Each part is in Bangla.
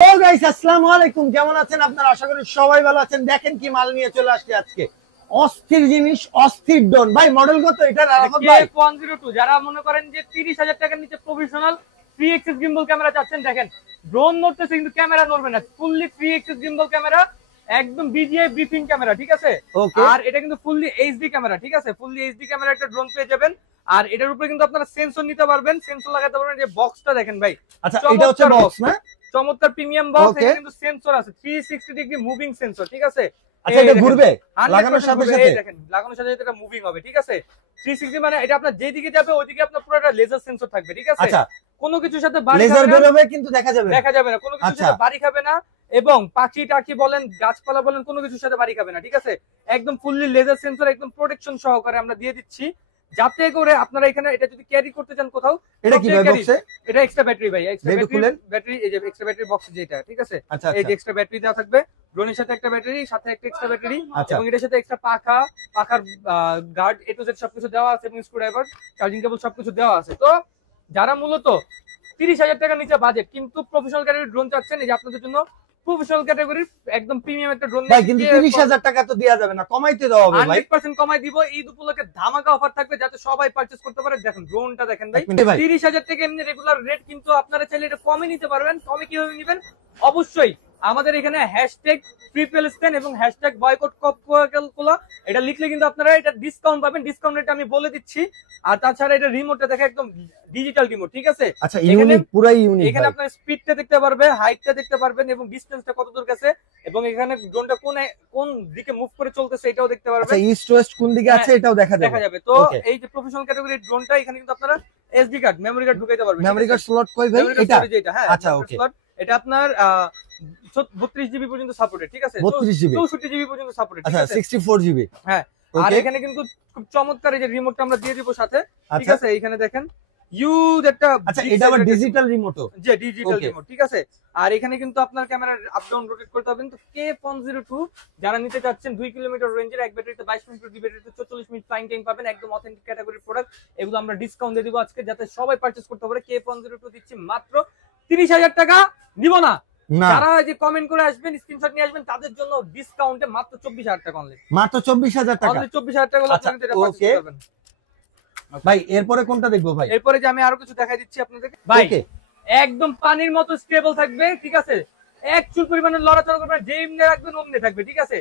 হ্যালো গাইস, আসসালামু আলাইকুম। কেমন আছেন আপনারা? আশা করি সবাই ভালো আছেন। দেখেন কি মাল নিয়ে চলে আসছে আজকে। অস্থির জিনিস, অস্থির ড্রোন। ভাই মডেল কত এটার? আরাফাত ভাই K102 যারা মনে করেন যে 30,000 টাকার নিচে প্রফেশনাল 3 এক্সিস গিম্বল ক্যামেরা চাচ্ছেন, দেখেন ড্রোন নড়তেছে কিন্তু ক্যামেরা নড়বে না। ফুললি 3 এক্সিস গিম্বল ক্যামেরা, একদম DJI ব্রিফিং ক্যামেরা, ঠিক আছে? আর এটা কিন্তু ফুললি এইচডি ক্যামেরা, ঠিক আছে? ফুললি এইচডি ক্যামেরা একটা ড্রোন পেয়ে যাবেন। আর এটার উপরে কিন্তু আপনারা সেন্সর নিতে পারবেন, সেন্সর লাগাতে পারবেন। যে বক্সটা দেখেন ভাই, আচ্ছা এটা হচ্ছে বক্স না? চমৎকার প্রিমিয়াম বক্স। এটা কিন্তু সেন্সর আছে 360 ডিগ্রি মুভিং সেন্সর, ঠিক আছে? আচ্ছা এটা ঘুরবে লাগানোর সাথে সাথে? দেখেন লাগানোর সাথে সাথে এটা মুভিং হবে, ঠিক আছে? 360 মানে এটা আপনার যেদিকে যাবে ওইদিকে আপনার পুরোটা লেজার সেন্সর থাকবে, ঠিক আছে? আচ্ছা কোনো কিছুর সাথে বাড়ি লেজার খাবে বের না, হবে কিন্তু দেখা যাবে না কোনো কিছুর সাথে বাড়ি খাবে না। এবং পাখি টাকি বলেন, গাছপালা বলেন, কোনো কিছুর সাথে বাড়ি খাবে না, ঠিক আছে? একদম ফুললি লেজার সেন্সর, একদম প্রোটেকশন সহকারে আমরা দিয়ে দিচ্ছি, যাতে করে আপনারা এখানে এটা যদি ক্যারি করতে চান কোথাও। এটা কি ভাই বক্সে? এটা এক্সট্রা ব্যাটারি ভাই, এক্সট্রা ব্যাটারি, এই যে এক্সট্রা ব্যাটারি বক্স যেটা, ঠিক আছে? এই যে এক্সট্রা ব্যাটারি দেওয়া থাকবে ড্রোনের সাথে, একটা ব্যাটারি সাথে একটা এক্সট্রা ব্যাটারি, এবং এটার সাথে এক্সট্রা পাখার গার্ড এ টু জেড সবকিছু দেওয়া আছে, এবং স্ক্রুড্রাইভার, চার্জিং কেবল সবকিছু দেওয়া আছে। তো যারা মূলত 30,000 টাকার নিচে বাজেট কিন্তু প্রফেশনাল ক্যাটাগরির ড্রোন চাচ্ছেন, এই যে আপনাদের জন্য প্রফেশনাল ক্যাটাগরির একদম প্রিমিয়াম একটা ড্রোন। ভাই কিন্তু 30,000 টাকা তো দেয়া যাবে না, কমাইতে দেওয়া হবে ভাই। 100% কমাই দিব। ঈদ উপলক্ষে ধামাকা অফার থাকবে যাতে সবাই পারচেজ করতে পারে। দেখেন ড্রোনটা দেখেন ভাই, 30,000 টাকা এমনি রেগুলার রেট, কিন্তু আপনারা চাইলে এটা কমে নিতে পারবেন। কমে কিভাবে নেবেন? অবশ্যই আমাদের এখানে হ্যাশট্যাগ #PREPALESTINE এবং হ্যাশট্যাগ বয়কট কোলা এটা লিখলে কিন্তু আপনারা এটা ডিসকাউন্ট পাবেন। ডিসকাউন্ট রেট আমি বলে দিচ্ছি। আর তাছাড়া এটা রিমোটটা দেখে একদম ডিজিটাল রিমোট, ঠিক আছে? আচ্ছা ইউনিক, পুরাই ইউনিক। এখানে আপনার স্পিডটা দেখতে পারবেন, হাইটটা দেখতে পারবেন, এবং ডিসটেন্সটা কত দূর গেছে, এবং এখানে ড্রোনটা কোন দিকে মুভ করে চলতেছে এটাও দেখতে পারবেন। আচ্ছা ইস্ট ওয়েস্ট কোন দিকে আছে এটাও দেখা যাবে। তো এই যে প্রফেশনাল ক্যাটাগরির ড্রোনটা, এখানে কিন্তু আপনারা এসডি কার্ড, মেমরি কার্ড ঢুকাইতে পারবেন। মেমরি কার্ড স্লট কই ভাই এটা? হ্যাঁ আচ্ছা ওকে। এটা আপনার 32 জিবি পর্যন্ত সাপোর্টেড, ঠিক আছে? 32 জিবি, 64 জিবি পর্যন্ত সাপোর্টেড, আচ্ছা 64 জিবি। হ্যাঁ আর এখানে কিন্তু খুব চমৎকার এই যে রিমোটটা আমরা দিয়ে দিব সাথে, ঠিক আছে? এখানে দেখেন ইউজ একটা, আচ্ছা এটা আবার ডিজিটাল রিমোটও? যে ডিজিটাল রিমোট, ঠিক আছে? আর এখানে কিন্তু আপনার ক্যামেরা আপ ডাউন রোটেট করতে পারবেন। তো K102 যারা নিতে চাচ্ছেন 2 কিলোমিটার রেঞ্জের, এক ব্যাটারিতে 22 মিনিট, দুই ব্যাটারিতে 44 মিনিট ফ্লাইং টাইম পাবেন, একদম অথেন্টিক ক্যাটাগরির প্রোডাক্ট। এগুলো আমরা ডিসকাউন্ট দিয়ে দিব আজকে যাতে সবাই পারচেজ করতে পারে। K102 দিচ্ছি মাত্র 30,000 টাকা, নিব না। যারা যে কমেন্ট করে আসবেন, স্ক্রিনশট নিয়ে আসবেন, তাদের জন্য ডিসকাউন্টে মাত্র 24,000 টাকা অনলি। মাত্র 24,000 টাকা? অনলি 24,000 টাকা হলে আপনারা এটা পারচেজ করবেন। ভাই এরপরে কোনটা দেখবো ভাই? এরপরে যে আমি আরো কিছু দেখাই দিচ্ছি আপনাদেরকে ভাই, একদম পানির মতো স্টেবল থাকবে, ঠিক আছে? এক চুল পরিমাণে লড়াচড়া করবে, যে এমনি রাখবেন অমনি থাকবে, ঠিক আছে?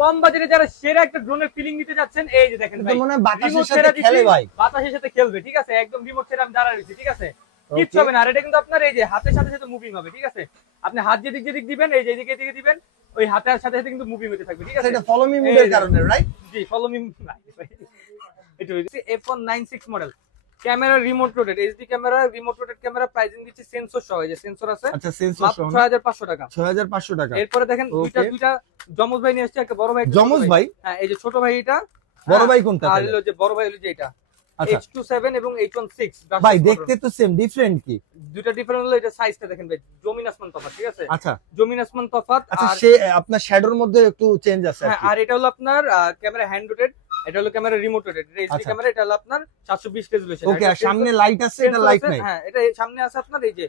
কম বাজেটে যারা সেরা একটা ড্রোনের ফিলিং নিতে যাচ্ছেন, এই যে দেখেন ভাই, মনে হয় বাতাসের সাথে খেলে ভাই, বাতাসের সাথে খেলবে, ঠিক আছে? একদম রিমোট ছেড়ে আমি দাঁড়ায় রয়েছি, ঠিক আছে? কিচ্ছু হবে না। আর এটা কিন্তু আপনার এই যে হাতের সাথে সাথে মুভিং হবে, ঠিক আছে? আপনি হাত যেদিক যেদিক দিবেন, এই যে এদিকে এদিকে দিবেন, ওই হাতের সাথে সাথে কিন্তু মুভিং হতে থাকবে, ঠিক আছে? এটা ফলো মি মোডের কারণে, রাইট? জি ফলো মি। এটা হচ্ছে F196 model camera, remote rotate HD camera, remote rotate camera. Pricing দিচ্ছি সেন্সর সহ, এই যে সেন্সর আছে। আচ্ছা সেন্সর সহ 6500 টাকা। 6500 টাকা। এরপরে দেখেন দুইটা জমজ ভাই নিয়ে আসছে, একটা বড় ভাই, জমজ ভাই? হ্যাঁ এই যে ছোট ভাই এটা, বড় ভাই কোনটা? আর হলো যে বড় ভাই হলো যে এটা H27 এবং H16। ভাই দেখতে তো সেম, ডিফারেন্ট কি? দুইটা ডিফারেন্ট হলো, এটা সাইজটা দেখেন ভাই, জমিন আসমান তফাৎ, ঠিক আছে? আচ্ছা জমিন আসমান তফাৎ। আচ্ছা সে আপনার শ্যাডোর মধ্যে একটু চেঞ্জ আছে। হ্যাঁ আর এটা হলো আপনার ক্যামেরা হ্যান্ড রোটেট, এটা হলো ক্যামেরা রিমোট রোটেট। এটা এইচডি ক্যামেরা, এটা হলো আপনার 720 রেজোলিউশন। ওকে আর সামনে লাইট আছে, এটা লাইট নাই? হ্যাঁ এটা সামনে আছে আপনার, এই যে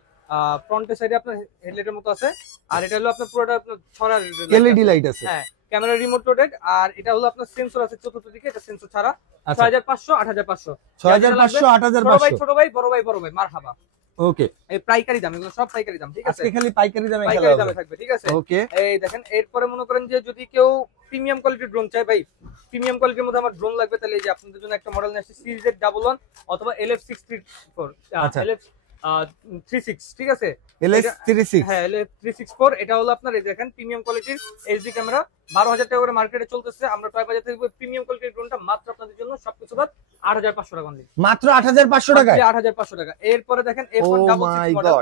ফ্রন্টের সাইডে আপনার হেডলাইটের মতো আছে। আর এটা হলো আপনার পুরোটা আপনার ছড়া এলইডি লাইট আছে। হ্যাঁ ক্যামেরা রিমোট রোটেট। আর এটা হলো আপনার সেন্সর আছে চতুর্থ দিকে, এটা সেন্সর ছাড়া। 6500 8500 6500 8500। ছোট ভাই বড় ভাই মারহাবা। ওকে এই পাইকারি দাম, এগুলো সব পাইকারি দাম, ঠিক আছে? আজকে খালি পাইকারি দামে থাকবে, ঠিক আছে? ওকে এই দেখেন এরপরে মনে করেন যে যদি কেউ প্রিমিয়াম কোয়ালিটির ড্রোন চায়, ভাই প্রিমিয়াম কোয়ালিটির মধ্যে আমার ড্রোন লাগবে, তাহলে এই যে আপনাদের জন্য একটা মডেল নিয়ে আসছে CZ11 অথবা LF634, LF36, ঠিক আছে? LS36, হ্যাঁ LF364। এটা হলো আপনার এই দেখেন প্রিমিয়াম কোয়ালিটির এইচডি ক্যামেরা, 12,000 টাকা করে মার্কেটে চলতেছে। আমরা টয় বাজার থেকে প্রিমিয়াম কোয়ালিটির ড্রোনটা মাত্র আপনাদের জন্য সবকিছু বাদ 8,500 টাকা অনলি। মাত্র 8,500 টাকা? 8,500 টাকা। এরপরে দেখেন F166 মডেল,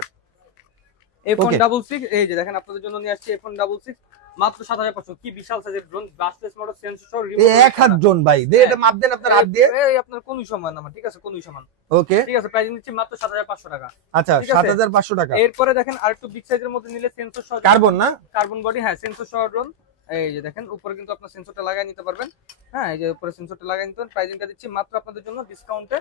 F166, এই যে দেখেন আপনাদের জন্য নিয়ে আসছি F166 মাত্র 7,500। কি বিশাল সাইজের ড্রোন, ব্রাশলেস মোটর, সেন্সর সহ রিমোট। এক হাত ড্রোন ভাই, দে এটা মাপ দেন আপনার হাত দিয়ে। এই আপনার কোন সমান আমার, ঠিক আছে? কোন সমান, ওকে ঠিক আছে? প্রাইস নিচ্ছি মাত্র 7,500 টাকা। আচ্ছা 7,500 টাকা। এরপরে দেখেন আরেকটু বিগ সাইজের মধ্যে নিলে সেন্সর সহ, কার্বন না? কার্বন বডি, হ্যাঁ সেন্সর সহ ড্রোন এই যে দেখেন উপরে কিন্তু আপনার সেন্সরটা লাগাই নিতে পারবেন। হ্যাঁ, এই যে উপরে সেন্সরটা লাগাই নিতে পারবেন। প্রাইসিংটা দিচ্ছি মাত্র আপনাদের জন্য ডিসকাউন্টে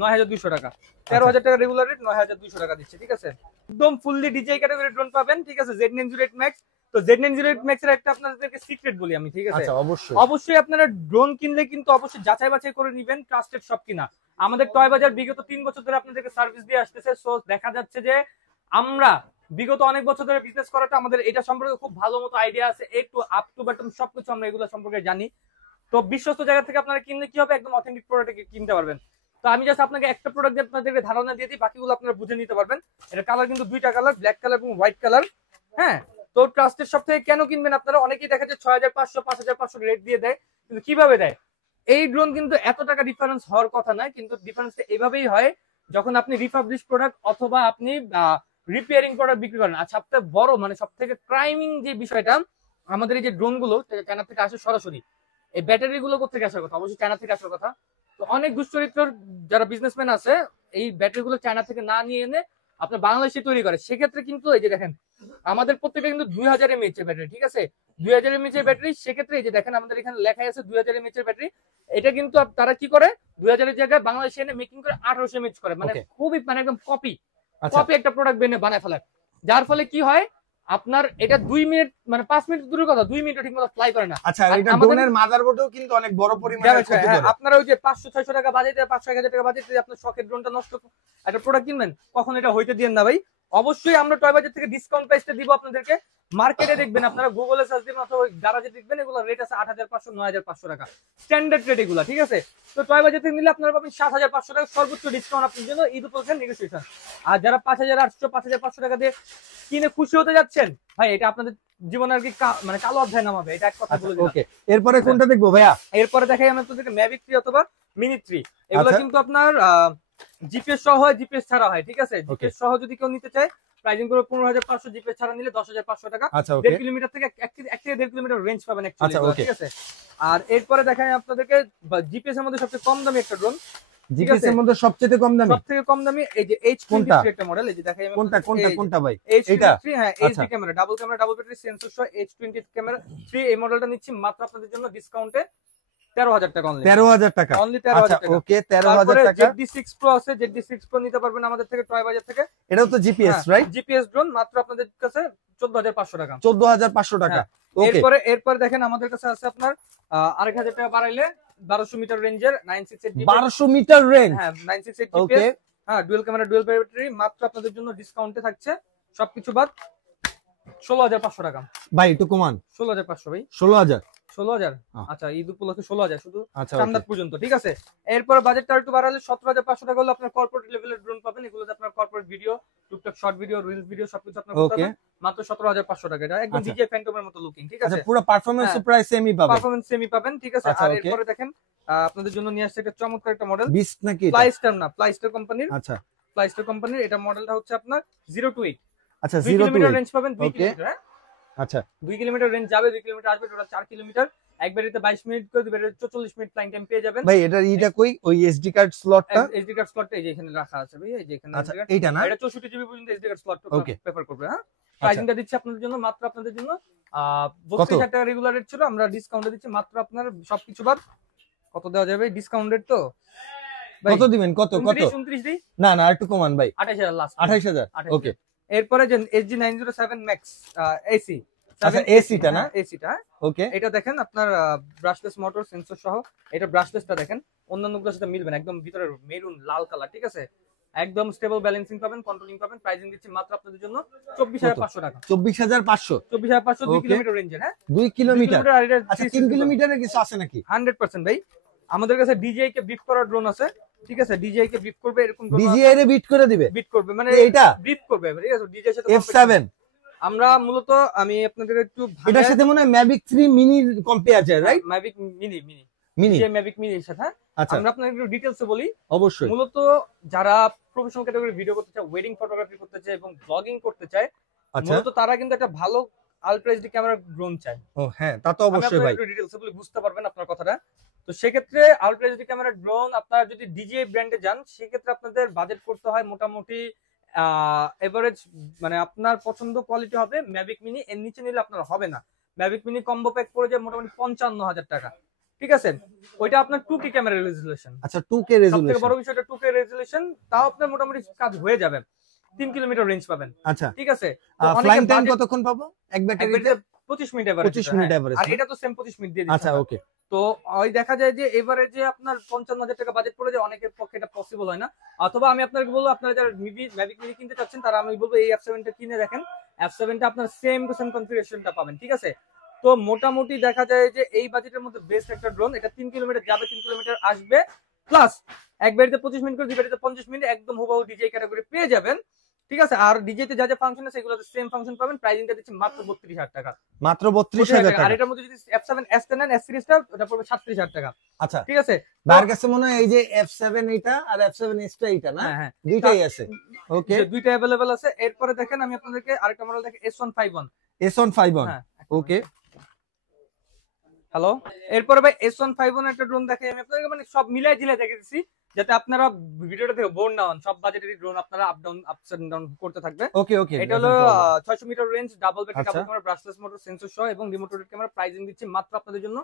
9200 টাকা। 13000 টাকা রেগুলার রেট, 9200 টাকা দিচ্ছে, ঠিক আছে। একদম ফুললি ডিজিআই ক্যাটাগরি ড্রোন পাবেন, ঠিক আছে। Z908 Max। তো Z908 Max এর একটা আপনাদেরকে সিক্রেট বলি আমি, ঠিক আছে। আচ্ছা, অবশ্যই অবশ্যই আপনারা ড্রোন কিনলে কিন্তু অবশ্যই যাচাই বাছাই করে নেবেন, ট্রাস্টেড সব কিনা। আমাদের টয় বাজার বিগত 3 বছর ধরে আপনাদেরকে সার্ভিস দিয়ে আসতেছে। সো দেখা যাচ্ছে যে আমরা বিগত অনেক বছর ধরে বিজনেস করাটা আমাদের এটা সম্পর্কে খুব ভালো মতো আইডিয়া আছে, একটু আপ টু বটম সবকিছু আমরা এগুলো সম্পর্কে জানি। তো বিশ্বস্ত জায়গা থেকে আপনারা কিনলে কি হবে, একদম অথেন্টিক প্রোডাক্ট কিনতে পারবেন। তো আমি জাস্ট আপনাকে একটা প্রোডাক্ট দিয়ে আপনাদেরকে ধারণা দিয়ে দিই, বাকিগুলো আপনারা বুঝে নিতে পারবেন। এটা কালার কিন্তু দুইটা কালার, ব্ল্যাক কালার এবং হোয়াইট কালার। হ্যাঁ, তো ট্রাস্টেড সব থেকে কেন কিনবেন আপনারা? অনেকেই দেখা যায় 6500 5500 রেট দিয়ে দেয়, কিন্তু কিভাবে দেয়? এই ড্রোন কিন্তু এত টাকা ডিফারেন্স হওয়ার কথা নয়, কিন্তু ডিফারেন্সটা এইভাবেই হয় যখন আপনি রিফাবলিশ প্রোডাক্ট অথবা আপনি রিপেয়ারিং প্রোডাক্ট বিক্রি করেন। আর সবথেকে বড় মানে সব থেকে ক্রাইমিং যে বিষয়টা, আমাদের এই যে ড্রোন গুলো চায়না থেকে আসে সরাসরি, এই ব্যাটারি গুলো কোথেকে আসার কথা? অবশ্যই চায়না থেকে আসার কথা। তো অনেক দুশ্চরিত্র যারা বিজনেসম্যান আছে এই ব্যাটারি গুলো চায়না থেকে না নিয়ে এনে আপনার বাংলাদেশে তৈরি করে। সেক্ষেত্রে কিন্তু এই যে দেখেন আমাদের প্রত্যেকটা কিন্তু 2000 mAh এর ব্যাটারি, ঠিক আছে। 2000 mAh এর ব্যাটারি। সেক্ষেত্রে এই যে দেখেন আমাদের এখানে লেখাই আছে 2000 mAh এর ব্যাটারি। এটা কিন্তু তারা কি করে 2000 এর জায়গায় বাংলাদেশে এনে মেকিং করে 1800 mAh করে, মানে খুবই মানে একদম কপি একটা প্রোডাক্ট বানায় ফেলে। যার ফলে কি হয় আপনার এটা 2 মিনিট মানে 5 মিনিট দূরের কথা 2 মিনিট ঠিকমতো ফ্লাই করে না। আচ্ছা, এটা ড্রোনের মাদারবোর্ডেও কিন্তু অনেক বড় পরিমাণে ক্ষতি করে। আপনারা ওই যে 500 600 টাকা বাজেটে 500 1000 টাকা বাজেটে আপনার শখের ড্রোনটা নষ্ট একটা প্রোডাক্ট কিনবেন, কখন এটা হইতে দিবেন না ভাই। অবশ্যই আমরা টয় বাজার থেকে ডিসকাউন্ট প্রাইসটা দিব আপনাদেরকে। মার্কেটে দেখবেন আপনারা গুগলে সার্চ দিবেন অথবা গারাজে দেখবেন, এগুলো রেট আছে 8500 9500 টাকা স্ট্যান্ডার্ড রেট এগুলো, ঠিক আছে। তো টয় বাজার থেকে নিলে আপনারা পাবেন 7500 টাকা সর্বোচ্চ ডিসকাউন্ট আপনার জন্য ঈদ উপলক্ষে নেগোসিয়েশন। আর যারা 5800 5500 টাকা দিয়ে কিনে খুশি হতে যাচ্ছেন ভাই, এটা আপনাদের জীবনে আর কি মানে কালো অধ্যায় নামাবে, এটা এক কথা বলে দিলাম। ওকে, এরপরে কোনটা দেখবো ভাইয়া? এরপরে দেখাই আমি আপনাদেরকে ম্যাভিক 3 অথবা মিনি 3। এগুলো কিন্তু আপনার জিপিএস সহ হয়, জিপিএস ছাড়া হয়, ঠিক আছে। জিপিএস সহ যদি কেউ নিতে চায় প্রাইসিং করে 15500, জিপিএস ছাড়া নিলে 10500 টাকা। 1.5 কিলোমিটার থেকে 1 থেকে 1.5 কিলোমিটার রেঞ্জ পাবেন অ্যাকচুয়ালি, ঠিক আছে। আর এরপরে দেখাই আপনাদেরকে জিপিএস এর মধ্যে সবচেয়ে কম দামি একটা ড্রোন, জিপিএস এর মধ্যে সবচেয়ে কম দামি, সবথেকে কম দামি এই যে H23 একটা মডেল। এই যে দেখাই আমি কোনটা ভাই? এটা হ্যাঁ, HD camera, double battery sensor সহ H20 ক্যামেরা 3। এই মডেলটা নিচ্ছি মাত্র আপনাদের জন্য ডিসকাউন্টে 13000 টাকা অনলি। 13000 টাকা অনলি 13000 টাকা। ওকে, 13000 টাকা। ZD6 Pro আছে, ZD6 Pro নিতে পারবেন আমাদের থেকে টয় বাজার থেকে। এটাও তো জিপিএস, রাইট? জিপিএস ড্রোন মাত্র আপনাদের কাছে 14500 টাকা। 14500 টাকা। ওকে, এরপরে দেখেন আমাদের কাছে আছে আপনার 1000 টাকা বাড়াইলে 1200 মিটার রেঞ্জের 968 জিপি। 1200 মিটার রেঞ্জ, হ্যাঁ 968 ওকে। জিপি। হ্যাঁ, ডুয়াল ক্যামেরা ডুয়াল ব্যাটারি মাত্র আপনাদের জন্য ডিসকাউন্টে থাকছে সবকিছু বাদ 16500 টাকা। ভাই একটু কমান। 16500 ভাই। 16000। আচ্ছা, ঈদ উপলক্ষে 16000 শুধু আচ্ছা, চান্দাত পর্যন্ত, ঠিক আছে। এরপরে বাজেটটা একটু বাড়ালে 17500 টাকা হলে আপনার কর্পোরেট লেভেলের ড্রোন পাবেন। এগুলোতে আপনার কর্পোরেট ভিডিও, টুকটাক শর্ট ভিডিও, রিলস ভিডিও সবকিছু আপনার করতে পারবেন মাত্র 17500 টাকা। এটা একদম ডিজে ফ্যান্টমের মতো লুকিং, ঠিক আছে। আচ্ছা, পুরো পারফরম্যান্স প্রাইস সেমই পাবেন, পারফরম্যান্স সেমি পাবেন, ঠিক আছে। আর এরপরে দেখেন আপনাদের জন্য নিয়ে আসছে একটা চমৎকার একটা মডেল, বিস্ট নাকি এটা? প্লাইস্টার কোম্পানির। আচ্ছা, প্লাইস্টার কোম্পানির এটা মডেলটা হচ্ছে আপনার 028। আচ্ছা, 2 কিলোমিটার রেঞ্জ পাবেন, 2 কিলোমিটার। আচ্ছা, 2 কিলোমিটার রেঞ্জ যাবে, 2 কিলোমিটার আসবে, টোটাল 4 কিলোমিটার। এক ব্যাটারিতে 22 মিনিট করে দিবে, 44 মিনিট ফ্লাইং টাইম পেয়ে যাবেন। ভাই এটা ইটা কই ওই এসডি কার্ড স্লটটা? এসডি কার্ড স্লটটা এই যে এখানে রাখা আছে ভাই, এই যে এখানে। আচ্ছা, এইটা না? এটা 64 জিবি পর্যন্ত এসডি কার্ড স্লট প্রেফার করবে। হ্যাঁ, প্রাইসিংটা দিচ্ছি আপনাদের জন্য মাত্র আপনাদের জন্য 32000 টাকা রেগুলার রেট ছিল, আমরা ডিসকাউন্টে দিচ্ছি মাত্র আপনার সবকিছু বাদ কত দেওয়া যাবে ডিসকাউন্ট রেট? তো কত দিবেন? কত 29 দিই না না, একটু কমান ভাই। 28000 লাস্ট। 28000, ওকে। এরপরে যে SG907 Max এসি, আচ্ছা, এসিটা না? এসিটা, ওকে। এটা দেখেন আপনার ব্রাশলেস মোটর সেন্সর সহ। এটা ব্রাশলেসটা দেখেন অন্যান্যগুলোর সাথে মিলবে না, একদম ভিতরে মেরুন লাল কালার, ঠিক আছে। একদম স্টেবল ব্যালেন্সিং পাবেন, কন্ট্রোলিং পাবেন। প্রাইসিং দিচ্ছি মাত্র আপনাদের জন্য 24500 টাকা। 24500, 24500 2 কিলোমিটার রেঞ্জের। হ্যাঁ, 2 কিলোমিটার। আর আচ্ছা, 3 কিলোমিটারের কিছু আছে নাকি? 100% ভাই। আমাদের কাছে ডিজিআই কে ব্রিফ করার ড্রোন আছে, ঠিক আছে। ডিজিআই কে ব্রিফ করবে, এরকম ডিজিআই রে বিট করে দিবে, বিট করবে মানে এইটা ব্রিফ করবে, ঠিক আছে। ডিজিআই সাথে F7 আমরা মূলত আমি আপনাদের একটু এটার সাথে মনে হয় ম্যাভিক 3 মিনি কম্পেয়ার আছে, রাইট? ম্যাভিক মিনি যে ম্যাভিক মিনির সাথে। আচ্ছা, আমরা আপনাদের একটু ডিটেইলসে বলি। অবশ্যই। মূলত যারা প্রফেশনাল ক্যাটাগরি ভিডিও করতে চায়, ওয়েডিং ফটোগ্রাফি করতে চায় এবং ব্লগিং করতে চায়, মূলত তারা কিন্তু একটা ভালো আলট্রা এইচডি ক্যামেরা ড্রোন চায়। ও হ্যাঁ, তা তো অবশ্যই ভাই। একটু ডিটেইলসে বলি, বুঝতে পারবেন আপনার কথাটা। তো সেক্ষেত্রে আলট্রা এইচডি ক্যামেরা ড্রোন আপনারা যদি ডিজিআই ব্র্যান্ডে যান, সেক্ষেত্রে আপনাদের বাজেট করতে হয় মোটামুটি এভারেজ, মানে আপনার পছন্দ কোয়ালিটি হবে ম্যাভিক মিনি, এর নিচে নিলে আপনার হবে না। ম্যাভিক মিনি কম্বো প্যাক পড়ে যায় মোটামুটি 55,000 টাকা, ঠিক আছে। ওইটা আপনার 2K ক্যামেরা রেজুলেশন। আচ্ছা 2K সবথেকে রেজুলেশন। বড় বিষয়টা 2K রেজুলেশন, তাও আপনার মোটামুটি কাজ হয়ে যাবে, 3 কিলোমিটার রেঞ্জ পাবেন। আচ্ছা ঠিক আছে, ফ্লাইং টাইম কতক্ষণ পাবো এক ব্যাটারিতে? 25 মিনিট এভারেজ। 25 minute average. আর এটা তো সেম 25 মিনিট দিয়ে দিচ্ছি। আচ্ছা ওকে। তো ওই দেখা যায় যে এভারেজে আপনার 55,000 টাকা বাজেট পড়ে যায়, অনেকের পক্ষে এটা পসিবল হয় না। অথবা আমি আপনাকে বলবো, আপনারা যারা ম্যাভিক মিনি কিনতে চাচ্ছেন তারা আমি বলবো এই F7 টা কিনে দেখেন। F7 টা আপনার সেম টু সেম কনফিগারেশনটা পাবেন, ঠিক আছে। তো মোটামুটি দেখা যায় যে এই বাজেটের মধ্যে বেস্ট একটা ড্রোন। এটা 3 কিলোমিটার যাবে, 3 কিলোমিটার আসবে, প্লাস এক বাড়িতে 25 মিনিট করে, দুই বাড়িতে 50 মিনিট, একদম হুবহু ডিজে ক্যাটাগরি পেয়ে যাবেন, ঠিক আছে। আর ডিজেতে যা যা ফাংশন আছে সেগুলোতে সেম ফাংশন পাবেন। প্রাইসিংটা দিচ্ছি মাত্র 32,000 টাকা। মাত্র 32,000 টাকা। আর এটার মধ্যে যদি F7 S10 নেন S সিরিজটা, ওটা পড়বে 37,000 টাকা। আচ্ছা ঠিক আছে, তার কাছে মনে হয় এই যে F7 এটা আর F7 S টা এটা না, হ্যাঁ দুইটাই আছে। ওকে, দুইটা अवेलेबल আছে। এরপরে দেখেন আমি আপনাদেরকে আরেকটা মডেল দেখে S151। S151 হ্যাঁ ওকে। হ্যালো, এরপরে ভাই S151 একটা ড্রোন দেখাই আমি আপনাদেরকে, মানে সব মিলাই জিলাই দেখে দিচ্ছি যাতে আপনারা ভিডিওটা দেখে বোর না হন। সব বাজেটেরই ড্রোন আপনারা আপ ডাউন করতে থাকবে। ওকে ওকে। এটা হলো 600 মিটার রেঞ্জ, ডাবল ব্যাটারি, আচ্ছা। Double camera, brushless motor, sensor সহ এবং রিমোট রোটেট ক্যামেরা। প্রাইসিং দিচ্ছি মাত্র আপনাদের জন্য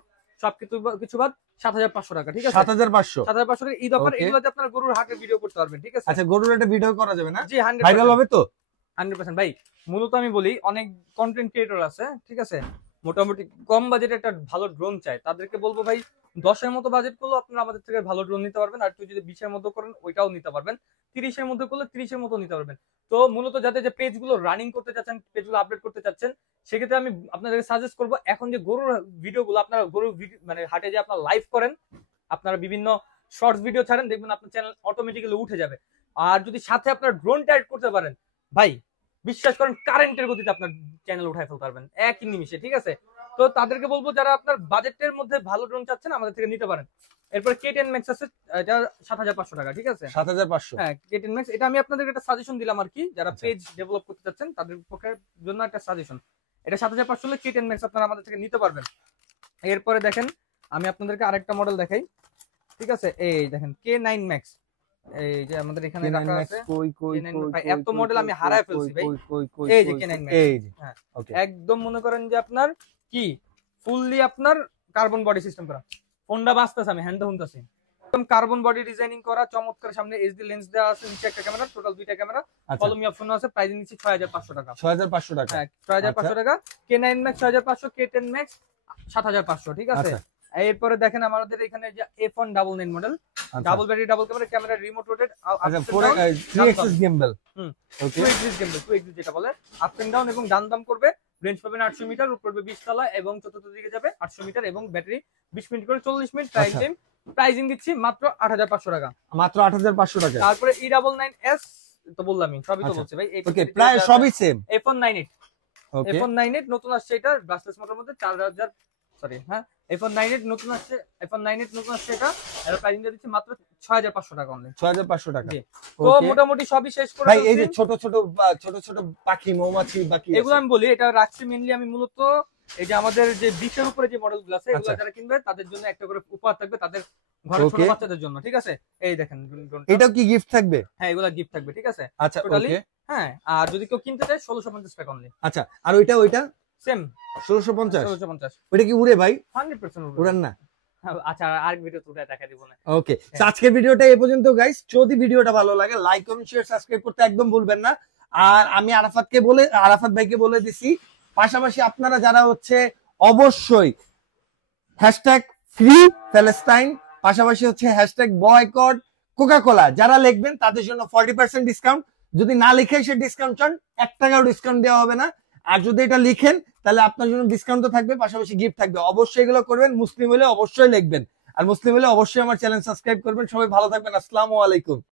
কিছু বাদ 7,500 টাকা, ঠিক আছে। 7,500 7,500 টাকা ঈদ অফার। Okay. এগুলোতে আপনারা গরুর হাটের ভিডিও করতে পারবেন, ঠিক আছে। আচ্ছা গরুর একটা ভিডিও করা যাবে না? জি 100% ভাইরাল হবে তো? 100% ভাই। মূলত আমি বলি অনেক কন্টেন্ট ক্রিয়েটর আছে, ঠিক আছে, মোটামুটি কম বাজেটে একটা ভালো ড্রোন চাই, তাদেরকে বলবো ভাই 10-এর মতো বাজেট করলেও আপনারা আমাদের থেকে ভালো ড্রোন নিতে পারবেন। আর তুই যদি 20-এর মতো করেন ওইটাও নিতে পারবেন, 30-এর মধ্যে করলে 30-এর মতো নিতে পারবেন। তো মূলত যাদের যে পেজগুলো রানিং করতে চাচ্ছেন, পেজগুলো আপডেট করতে চাচ্ছেন, সেক্ষেত্রে আমি আপনাদেরকে সাজেস্ট করবো এখন যে গরুর ভিডিওগুলো আপনারা গরুর মানে হাটে যে আপনারা লাইভ করেন, আপনারা বিভিন্ন শর্টস ভিডিও ছাড়েন, দেখবেন আপনার চ্যানেল অটোমেটিক্যালি উঠে যাবে। আর যদি সাথে আপনার ড্রোনটা অ্যাড করতে পারেন ভাই, বিশ্বাস করেন কারেন্টের গতিতে আপনার চ্যানেল উঠায় ফেলতে পারবেন একই নিমিষে, ঠিক আছে। তো তাদেরকে বলবো যারা আপনার বাজেটের মধ্যে ভালো ড্রোন চাচ্ছেন আমাদের থেকে নিতে পারেন। এরপরে K10 Max আছে, এটা 7,500 টাকা, ঠিক আছে। 7,500 হ্যাঁ K10 Max, এটা আমি আপনাদেরকে একটা সাজেশন দিলাম আর কি, যারা পেজ ডেভেলপ করতে চাচ্ছেন তাদের পক্ষের জন্য একটা সাজেশন। এটা 7,500 হলে K10 Max আপনারা আমাদের থেকে নিতে পারবেন। এরপরে দেখেন আমি আপনাদেরকে আরেকটা মডেল দেখাই, ঠিক আছে। এই দেখেন K9 Max, এই যে আমাদের এখানে রাখা আছে। এত মডেল আমি হারায় ফেলছি ভাই। এই যে K9 Max, এই যে হ্যাঁ ওকে। একদম মনে করেন যে আপনার কি ফুললি আপনার কার্বন বডি সিস্টেম করা, ফোনটা বাজতেছে আমি হ্যান্ড হুনতেছি, একদম কার্বন বডি ডিজাইনিং করা, চমৎকার। সামনে এইচডি লেন্স দেওয়া আছে, নিচে একটা ক্যামেরা, টোটাল দুইটা ক্যামেরা, কলমি অপশন আছে। প্রাইসিং নিচ্ছি 6,500 টাকা। 6,500 টাকা, হ্যাঁ 6,500 টাকা। K9 Max 6,500, K10 Max 7,500, ঠিক আছে। এরপরে দেখেন আমাদের এখানে যে F199 model, double battery, double camera, camera remote rotate, আচ্ছা 3 axis gimbal, ওকে 2 axis gimbal, 2 axis যেটা বলে, আপ এন্ড ডাউন এবং ডান দাম করবে। রেঞ্জ পাবেন 800 মিটার, উপর পড়বে 20 তলা এবং চতুর্থ দিকে যাবে 800 মিটার এবং ব্যাটারি 20 মিনিট করে 40 মিনিট টাইম টাইম। প্রাইসিং দিচ্ছি মাত্র 8,500 টাকা, মাত্র 8,500 টাকা। তারপরে E99S তো বললামই, সবই তো বলছি ভাই। ওকে প্রায় সবই সেম। F198, ওকে F198 নতুন আসছে, এটা ব্রাশলেস মোটর মধ্যে 4,000, সরি হ্যাঁ F198 নতুন আসছে, F198 নতুন আসছে। এটা এর প্রাইসিংটা দিচ্ছি মাত্র 6,500 টাকা অনলি, 6,500 টাকা। তো মোটামুটি সবই শেষ করে ভাই এই যে ছোট ছোট পাখি, মৌমাছি বাকি এগুলো আমি বলি, এটা রাখছি মেইনলি আমি মূলত এই যে আমাদের যে 20-এর উপরে যে মডেলগুলো আছে এগুলো যারা কিনবে তাদের জন্য একটা করে উপহার থাকবে, তাদের ঘরের ছোট বাচ্চাদের জন্য, ঠিক আছে। এই দেখেন এটাও কি গিফট থাকবে? হ্যাঁ এগুলা গিফট থাকবে, ঠিক আছে। আচ্ছা ওকে। হ্যাঁ আর যদি কেউ কিনতে চায় 1,650 টাকা অনলি। আচ্ছা আর ওইটা সেম 1,650। ওইটা কি উড়ে ভাই? 100% উড়ান না? আচ্ছা আর ভিডিও তো দেখা দিব না। ওকে আজকের ভিডিওটা এই পর্যন্ত গাইস। যদি ভিডিওটা ভালো লাগে লাইক কমেন্ট শেয়ার সাবস্ক্রাইব করতে একদম ভুলবেন না। আর আমি আরাফাত ভাইকে বলে দিছি, পাশাপাশি আপনারা যারা হচ্ছে অবশ্যই #ফ্রি প্যালেস্টাইন, পাশাপাশি হচ্ছে #বয়কট কোকা-কোলা যারা লিখবেন তাদের জন্য 40% ডিসকাউন্ট। যদি না লিখে সে ডিসকাউন্ট চান 1 টাকাও ডিসকাউন্ট দেওয়া হবে না। আর যদি এটা লিখেন তাহলে আপনার জন্য ডিসকাউন্ট তো থাকবে, পাশাপাশি গিফট থাকবে। অবশ্যই এগুলো করবেন। মুসলিম হলে অবশ্যই লিখবেন, আর মুসলিম হলে অবশ্যই আমার চ্যানেল সাবস্ক্রাইব করবেন। সবাই ভালো থাকবেন। আসসালামু আলাইকুম।